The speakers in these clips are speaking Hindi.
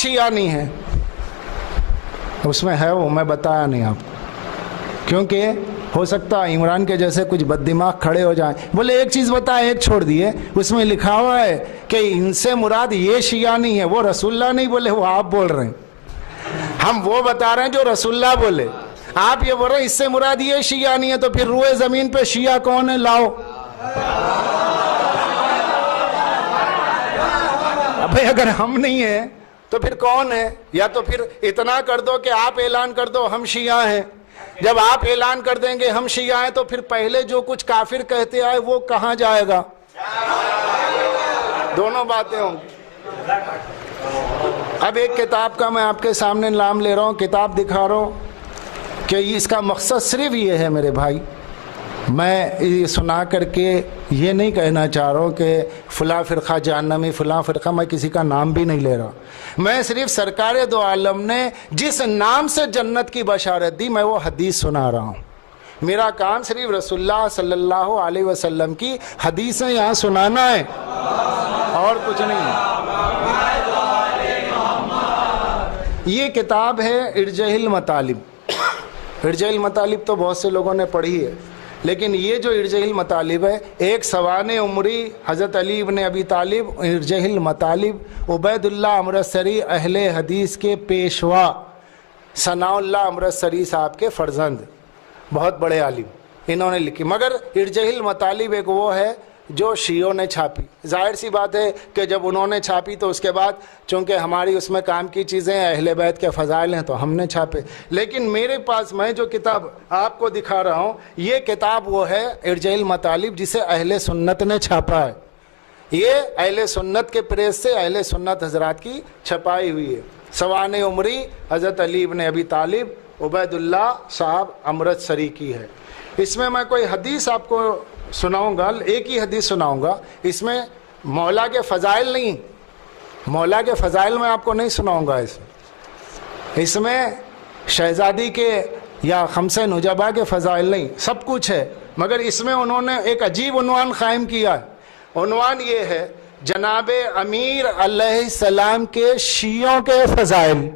शिया नहीं है, उसमें है वो, मैं बताया नहीं आपको, क्योंकि हो सकता है इमरान के जैसे कुछ बददिमाग खड़े हो जाएं, बोले एक चीज़ बताए, एक छोड़ दिए, उसमें लिखा हुआ है कि इनसे मुराद ये शिया नहीं है, वो रसूलुल्लाह नहीं बोले, वो आप बोल रहे हैं, हम वो बता रहे हैं जो रसूलुल्लाह बोले, आप ये बोल रहे हैं इससे मुराद ये शिया नहीं है, तो फिर रूए ज़मीन पे शिया कौन है, लाओ। भाई अगर हम नहीं है तो फिर कौन है? या तो फिर इतना कर दो कि आप ऐलान कर दो हम शिया हैं, जब आप ऐलान कर देंगे हम शिया हैं तो फिर पहले जो कुछ काफिर कहते आए वो कहां जाएगा? दोनों बातें होंगी। अब एक किताब का मैं आपके सामने नाम ले रहा हूं, किताब दिखा रहा हूं कि इसका मकसद सिर्फ ये है मेरे भाई, मैं ये सुना करके ये नहीं कहना चाह रहा हूँ कि फ़लाँ फ़िरक़ा जहन्नमी, फ़लाँ फ़िरक़ा, मैं किसी का नाम भी नहीं ले रहा, मैं सिर्फ सरकार दो आलम ने जिस नाम से जन्नत की बशारत दी मैं वो हदीस सुना रहा हूँ। मेरा काम सिर्फ रसूलुल्लाह सल्लल्लाहु अलैहि वसल्लम की हदीसें यहाँ सुनाना है और कुछ नहीं है। ये किताब है इरजहिल मतालिब। इरजहिल मतालिब तो बहुत से लोगों ने पढ़ी है, लेकिन ये जो इरजहिल मतालिब है, एक सवाने उमरी हज़रत अली इब्न अबी तालिब, इरजहिल मतालिब उबैदुल्लाह अमृतसरी अहले हदीस के पेशवा सनाउल्लाह अमृतसरी साहब के फर्जंद, बहुत बड़े आलिम, इन्होंने लिखी। मगर इरजहिल मतालिब एक वो है जो शियों ने छापी। जाहिर सी बात है कि जब उन्होंने छापी तो उसके बाद चूँकि हमारी उसमें काम की चीज़ें अहले बैत के फ़ज़ाइल हैं तो हमने छापे, लेकिन मेरे पास मैं जो किताब आपको दिखा रहा हूँ ये किताब वो है इरजहिल मतालिब जिसे अहले सुन्नत ने छापा है। ये अहले सुन्नत के प्रेस से अहले सुन्नत हजरात की छपाई हुई है। सवाने उमरी हज़रत अली इब्न अबी तालिब उबैदुल्लाह साहब अमृतसरी की है। इसमें मैं कोई हदीस आपको सुनाऊंगा, एक ही हदीस सुनाऊंगा, इसमें मौला के फ़ज़ाइल नहीं, मौला के फ़ज़ाइल में आपको नहीं सुनाऊंगा, इसमें शहज़ादी के या खमसे नुजबा के फ़ज़ाइल नहीं, सब कुछ है, मगर इसमें उन्होंने एक अजीब उन्वान क़ायम किया है। उन्वान ये है जनाब अमीर अलैहिस्सलाम के शियों के फ़ज़ाइल।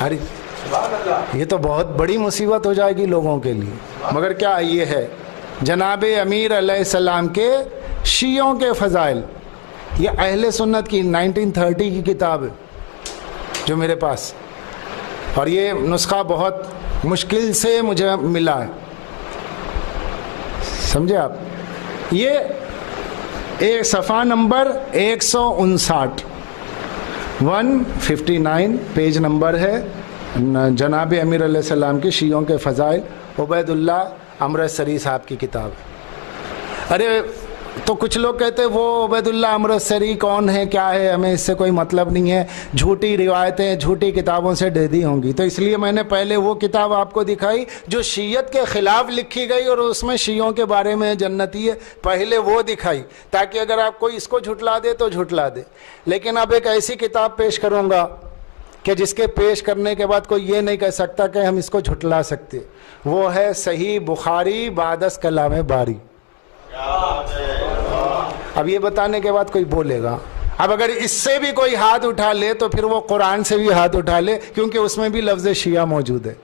अरे ये तो बहुत बड़ी मुसीबत हो जाएगी लोगों के लिए, मगर क्या ये है जनाब अमीर अलैहिस्सलाम के शियों के फ़ज़ाइल। ये अहले सुन्नत की 1930 की किताब है जो मेरे पास, और ये नुस्खा बहुत मुश्किल से मुझे मिला है, समझे आप। ये एक सफ़ा नंबर 159 159 पेज नंबर है, जनाब अमीर अलैहिस्सलाम के शियों के फ़ज़ाइल उबैदुल्लाह अमृतसरी साहब की किताब। अरे तो कुछ लोग कहते हैं वो उबैदुल्लाह अमृतसरी कौन है, क्या है, हमें इससे कोई मतलब नहीं है, झूठी रिवायतें झूठी किताबों से दे दी होंगी। तो इसलिए मैंने पहले वो किताब आपको दिखाई जो शीयत के ख़िलाफ़ लिखी गई और उसमें शियों के बारे में जन्नती है, पहले वो दिखाई, ताकि अगर आप कोई इसको झुटला दे तो झुटला दे। लेकिन अब एक ऐसी किताब पेश करूँगा कि जिसके पेश करने के बाद कोई ये नहीं कह सकता कि हम इसको झुटला सकते, वो है सही बुखारी बादस कलाम बारी। अब ये बताने के बाद कोई बोलेगा, अब अगर इससे भी कोई हाथ उठा ले तो फिर वो कुरान से भी हाथ उठा ले, क्योंकि उसमें भी लफ्ज़ शिया मौजूद है।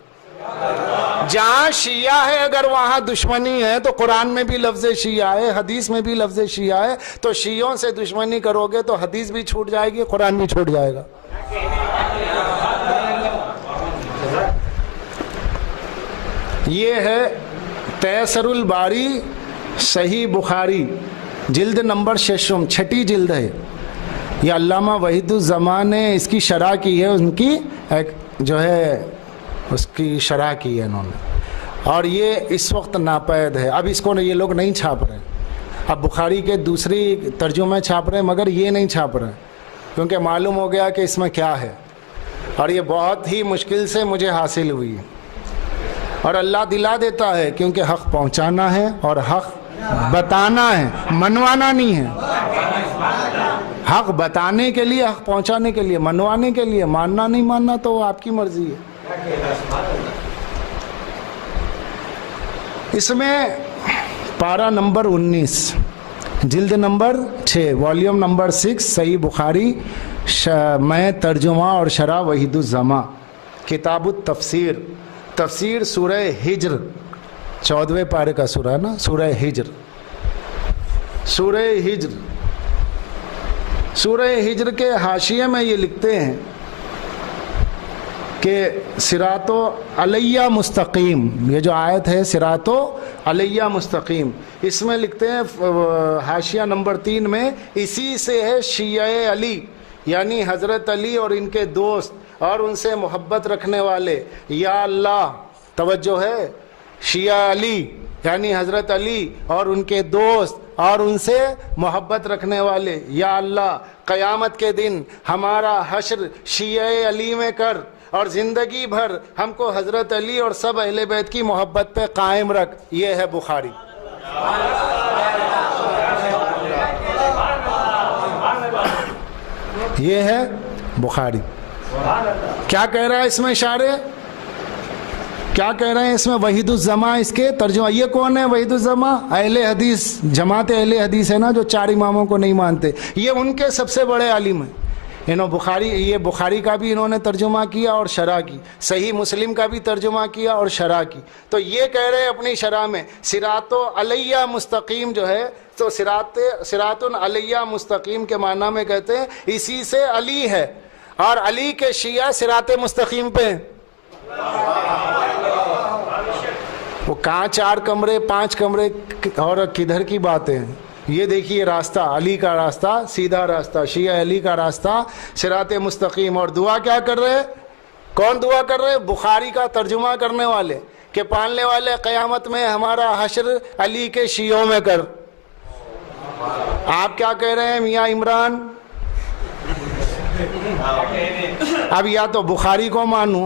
जहाँ शिया है अगर वहाँ दुश्मनी है तो कुरान में भी लफ्ज़ शिया है, हदीस में भी लफ्ज़ शिया है। तो शियों से दुश्मनी करोगे तो हदीस भी छूट जाएगी, कुरान भी छूट जाएगा। ये है तैसरुल बारी सही बुखारी, जिल्द नंबर 6, छठी जिल्द है। ये अल्लामा वहीदुज़्ज़मान ने इसकी शरह की है, उनकी एक जो है उसकी शरह की है इन्होंने, और ये इस वक्त नापैद है। अब इसको ये लोग नहीं छाप रहे, अब बुखारी के दूसरी तर्जुमे छाप रहे हैं, मगर ये नहीं छाप रहे क्योंकि मालूम हो गया कि इसमें क्या है, और ये बहुत ही मुश्किल से मुझे हासिल हुई। और अल्लाह दिला देता है क्योंकि हक़ पहुँचाना है और हक़ बताना है, मनवाना नहीं है। हक़ बताने के लिए, हक़ पहुँचाने के लिए, मनवाने के लिए, मानना नहीं मानना तो आपकी मर्जी है। इसमें पारा नंबर 19 जिल्द नंबर 6, वॉल्यूम नंबर 6, सही बुखारी में तर्जुमा और शरह वहीदुज़्ज़मा, किताबुत तफसीर, तफसीर सूरह हिज्र, 14वें पारे का सूरा ना, सूरह हिज्र। सूरह हिज्र, सूरह हिज्र के हाशिये में ये लिखते हैं कि सिरातो अलैया मुस्तकीम, ये जो आयत है सिरातो अलैया मुस्तकीम, इसमें लिखते हैं हाशिया नंबर 3 में, इसी से है शिया अली, यानी हज़रत अली और इनके दोस्त और उनसे मोहब्बत रखने वाले। या अल्लाह, तवज्जो है, शिया अली यानी हज़रत अली और उनके दोस्त और उनसे मोहब्बत रखने वाले। या अल्लाह, क़यामत के दिन हमारा हश्र शिया अली में कर और ज़िंदगी भर हमको हज़रत अली और सब अहले बैत की मोहब्बत पे कायम रख। ये है बुखारी। ये है बुखारी। क्या कह रहा है इसमें इशारे, क्या कह रहे हैं इसमें? वहीदुज़्ज़मा इसके तर्जुमा। ये कौन है वहीदुज़्ज़मा? अहले हदीस, जमात अहले हदीस है ना, जो 4 इमामों को नहीं मानते, ये उनके सबसे बड़े आलिम हैं। इन्होंने बुखारी, ये बुखारी का भी इन्होंने तर्जुमा किया और शरह की, सही मुस्लिम का भी तर्जुमा किया और शरह की। तो ये कह रहे हैं अपनी शरह में सिरातो अलैया मुस्तकीम जो है, तो सिरातुन अलैया मुस्तकीम के माना में कहते हैं इसी से अली है और अली के शिया सिराते मुस्तकीम पे। वो कहाँ 4 कमरे 5 कमरे और किधर की बातें हैं? ये देखिए रास्ता, अली का रास्ता, सीधा रास्ता, शिया अली का रास्ता, सिराते मुस्तकीम। और दुआ क्या कर रहे हैं? कौन दुआ कर रहे हैं? बुखारी का तर्जुमा करने वाले के पालने वाले, क़यामत में हमारा हश्र अली के शियों में कर। आप क्या कह रहे हैं मियाँ इमरान? अब या तो बुखारी को मानो